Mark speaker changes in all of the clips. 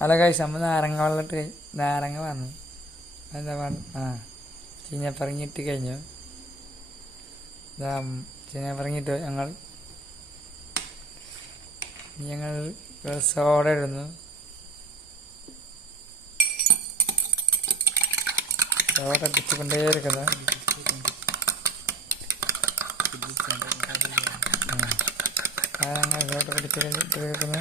Speaker 1: അല്ല കഴിച്ച് നമ്മൾ നാരങ്ങ വെള്ളിട്ട് നാരങ്ങ വന്നു. എന്താ ആ ചീഞ്ഞപ്പറങ്ങിട്ട് കഴിഞ്ഞു. ഇതാ ചീഞ്ഞപ്പറങ്ങിട്ട് ഞങ്ങൾ ഞങ്ങൾ സോഡ ഇടുന്നു. സോഡ ഇട്ടുകൊണ്ടേയിരിക്കുന്നു ഇരിക്കുന്നു ഞങ്ങൾ സോഡ പിടിച്ചിരിക്കുന്നു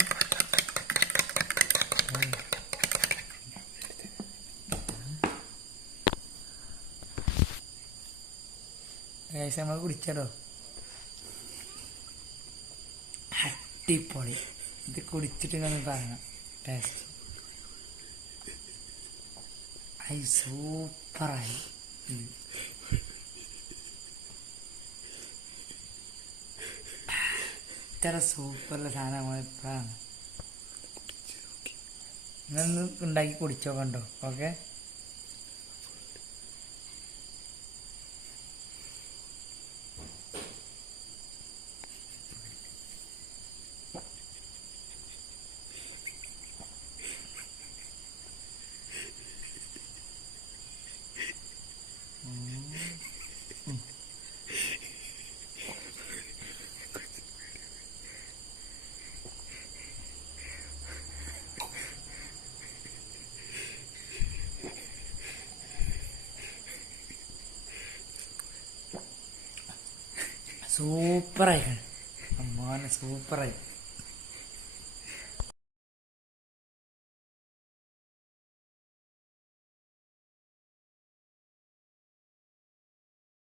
Speaker 1: ഏകദേശം നമ്മൾ കുടിച്ചല്ലോ. അട്ടിപ്പൊളി ഇത് കുടിച്ചിട്ട് ഞാൻ പറയണം ടേസ്റ്റ് ഐ സൂപ്പറായി. ഇത് ഇത്ര സൂപ്പറുള്ള സാധനം നമ്മൾ ഇന്നൊന്ന് ഉണ്ടാക്കി കുടിച്ചോ കണ്ടോ? ഓക്കെ സൂപ്പറായി. അമ്മാനെ സൂപ്പറായി.